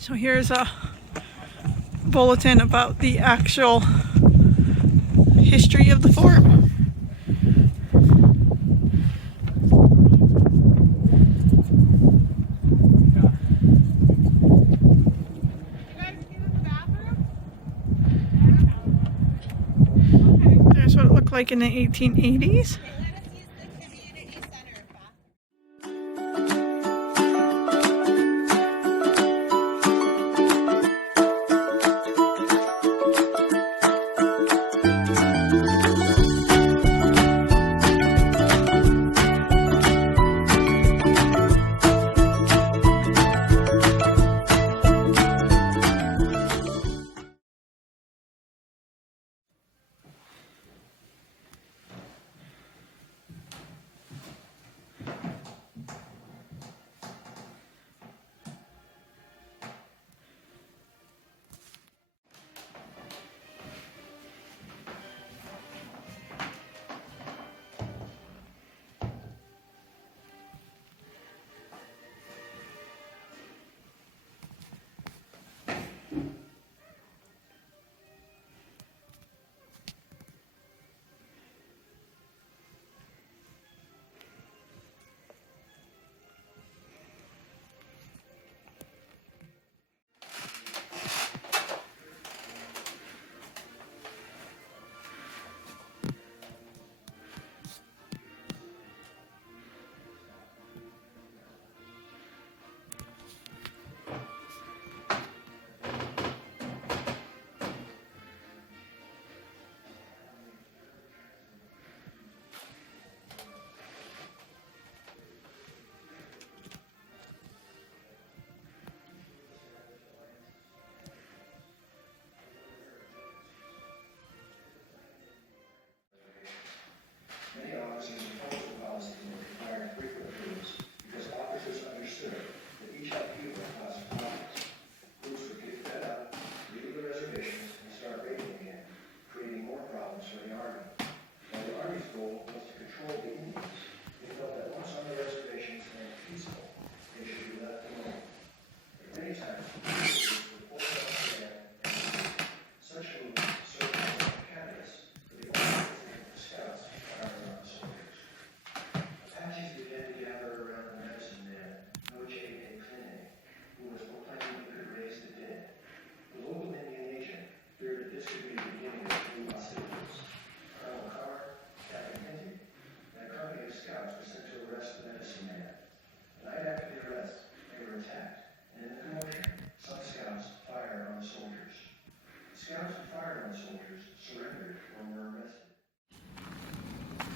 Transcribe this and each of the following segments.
So here's a bulletin about the actual history of the fort. There's what it looked like in the 1880s. Many officers opposed the policy that required frequent reviews because officers understood that each upheaval caused problems. Groups would get fed up, leave the reservations, and start raiding again, creating more problems for the Army. While the Army's goal was to control the Indians, they felt that once on the reservations and peaceful, they should be left alone. But many times, groups would pull up there and such movements served as a catalyst for the officers and the scouts firing on the soldiers. Apaches began to gather around the medicine man, J.A. Clinic, who was proclaiming he could raise the dead. The local Indian agent feared that this could be the beginning of new hostilities. Colonel Carr, Captain Hinton, and a company of scouts were sent to arrest the medicine man. The night after the arrest, they were attacked, and in the commotion, some scouts fired on the soldiers. The scouts who fired on the soldiers surrendered or were arrested.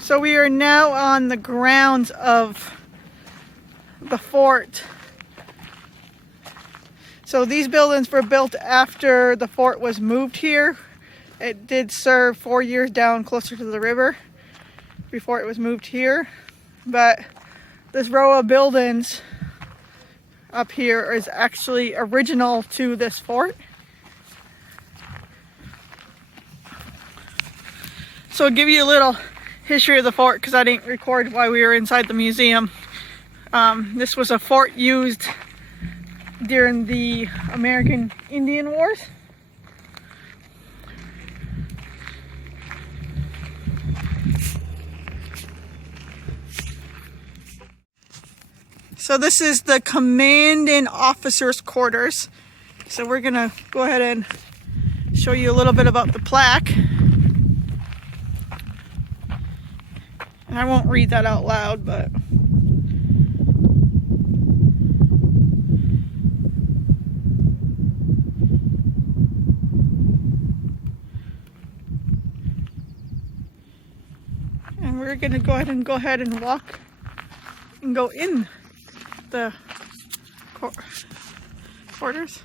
So we are now on the grounds of the fort. So these buildings were built after the fort was moved here. It did serve 4 years down closer to the river before it was moved here. But this row of buildings up here is actually original to this fort. So I'll give you a little history of the fort because I didn't record while we were inside the museum. This was a fort used during the American Indian Wars. So this is the commanding officer's quarters. So we're gonna go ahead and show you a little bit about the plaque. And I won't read that out loud, but and we're gonna go ahead and walk and go in the quarters.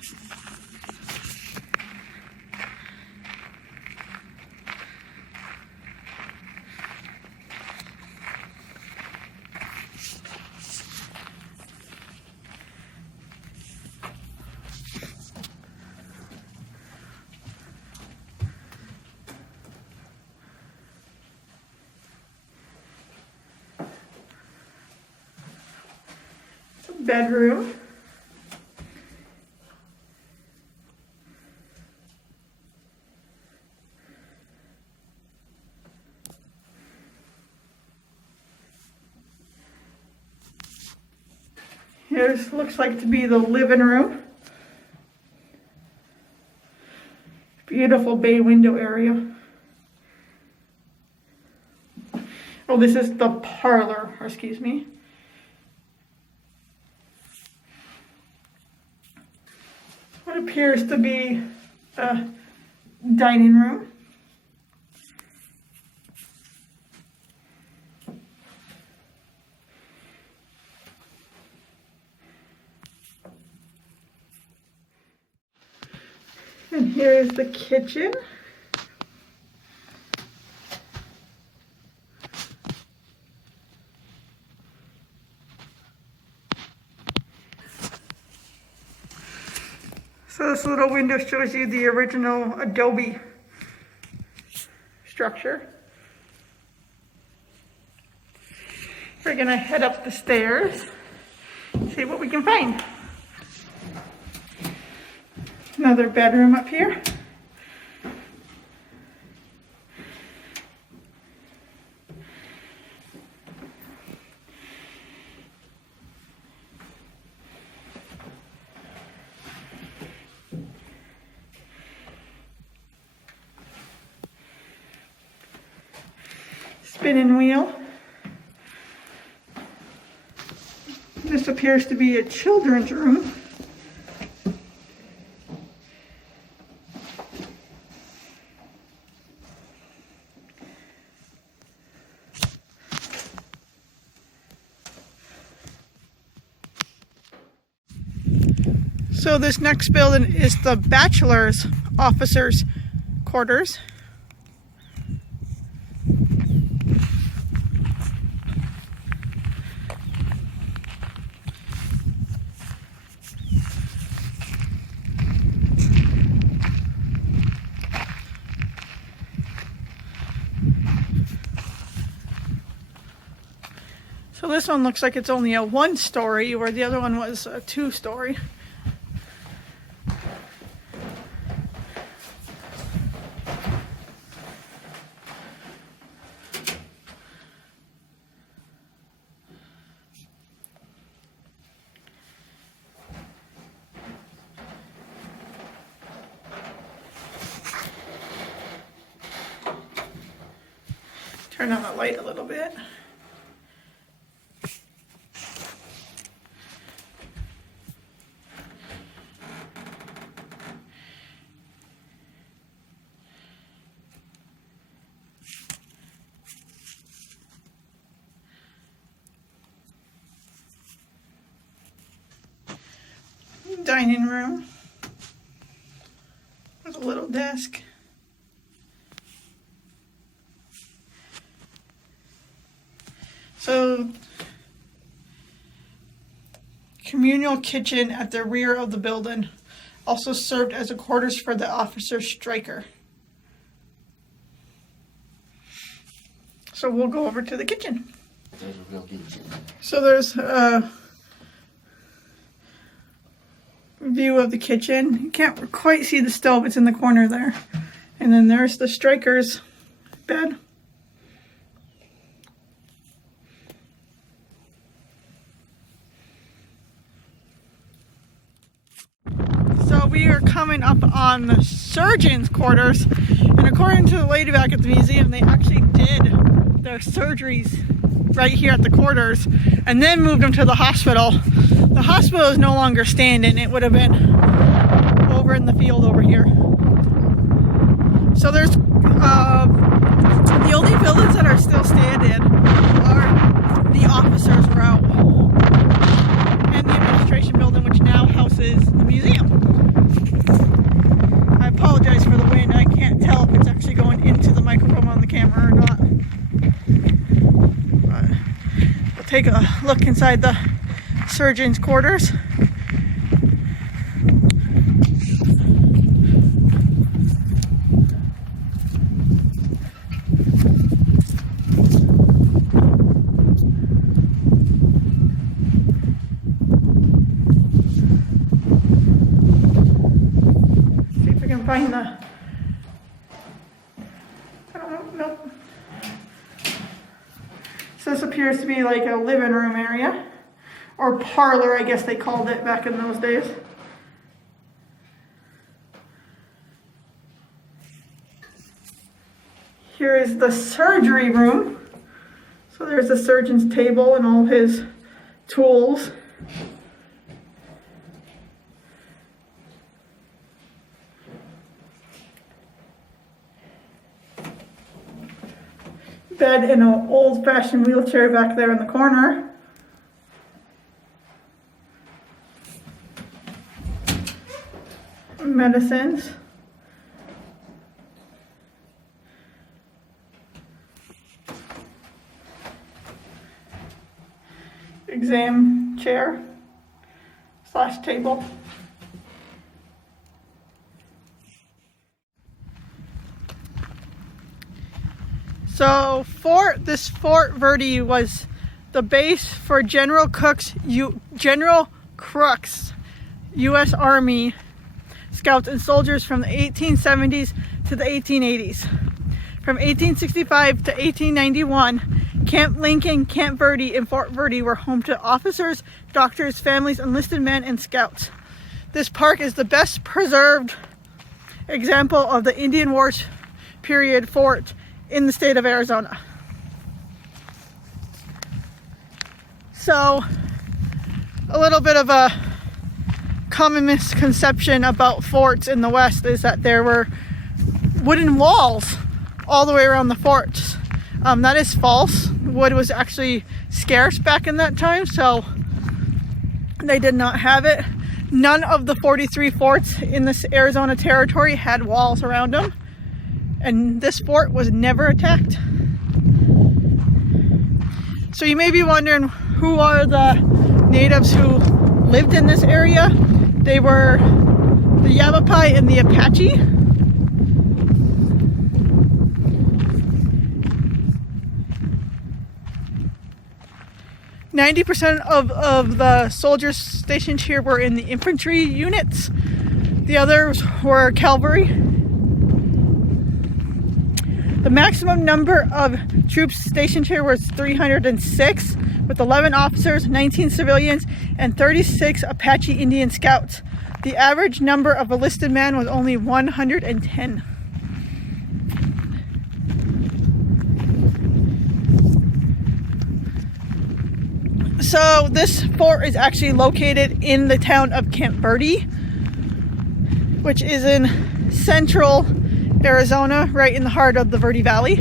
Bedroom. Here's looks like to be the living room. Beautiful bay window area. Oh, this is the parlor, or excuse me. What appears to be a dining room. And here is the kitchen. So this little window shows you the original adobe structure. We're gonna head up the stairs, see what we can find. Another bedroom up here. Spinning wheel. This appears to be a children's room. So this next building is the bachelor's officers' quarters. So this one looks like it's only a 1-story, where the other one was a 2-story. Turn on the light a little bit. Dining room with a little desk. So, communal kitchen at the rear of the building also served as a quarters for the officer striker. So we'll go over to the kitchen. There's a real good kitchen. So there's a view of the kitchen. You can't quite see the stove, it's in the corner there. And then there's the striker's bed. So we are coming up on the surgeon's quarters, and according to the lady back at the museum, they actually did their surgeries right here at the quarters and then moved them to the hospital. The hospital is no longer standing. It would have been over in the field over here. So there's the only buildings that are still standing are the officers' row and the administration building, which now houses the museum. I apologize for the wind. I can't tell if it's actually going into the microphone on the camera or not. But we'll take a look inside the surgeon's quarters. Find the, I don't know, nope. So this appears to be like a living room area or parlor, I guess they called it back in those days. Here is the surgery room. So there's the surgeon's table and all his tools. Bed and an old-fashioned wheelchair back there in the corner. Medicines. Exam chair / table. So this Fort Verde was the base for General Crook's U.S. Army scouts and soldiers from the 1870s to the 1880s. From 1865 to 1891, Camp Lincoln, Camp Verde, and Fort Verde were home to officers, doctors, families, enlisted men, and scouts. This park is the best preserved example of the Indian Wars period fort in the state of Arizona. So, a little bit of a common misconception about forts in the West is that there were wooden walls all the way around the forts. That is false. Wood was actually scarce back in that time, so they did not have it. None of the 43 forts in this Arizona territory had walls around them, and this fort was never attacked. So you may be wondering, who are the natives who lived in this area? They were the Yavapai and the Apache. %90 of the soldiers stationed here were in the infantry units. The others were cavalry. The maximum number of troops stationed here was 306, with 11 officers, 19 civilians, and 36 Apache Indian scouts. The average number of enlisted men was only 110. So this fort is actually located in the town of Camp Verde, which is in central Arizona, right in the heart of the Verde Valley.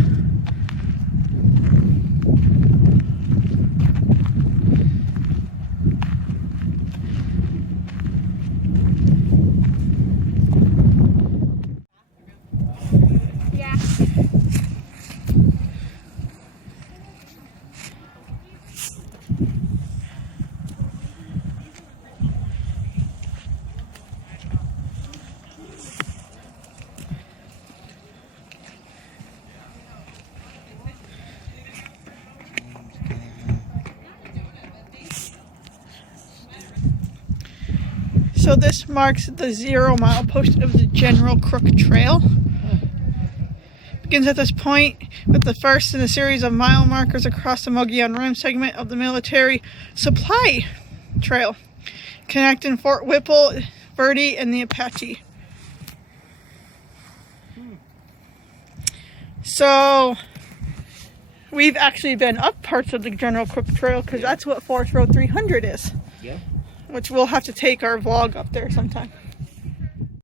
So this marks the 0-mile post of the General Crook Trail. Begins at this point with the first in a series of mile markers across the Mogollon Rim segment of the military supply trail, connecting Fort Whipple, Verde, and the Apache. So we've actually been up parts of the General Crook Trail because that's what Forest Road 300 is. Yeah. Which we'll have to take our vlog up there sometime.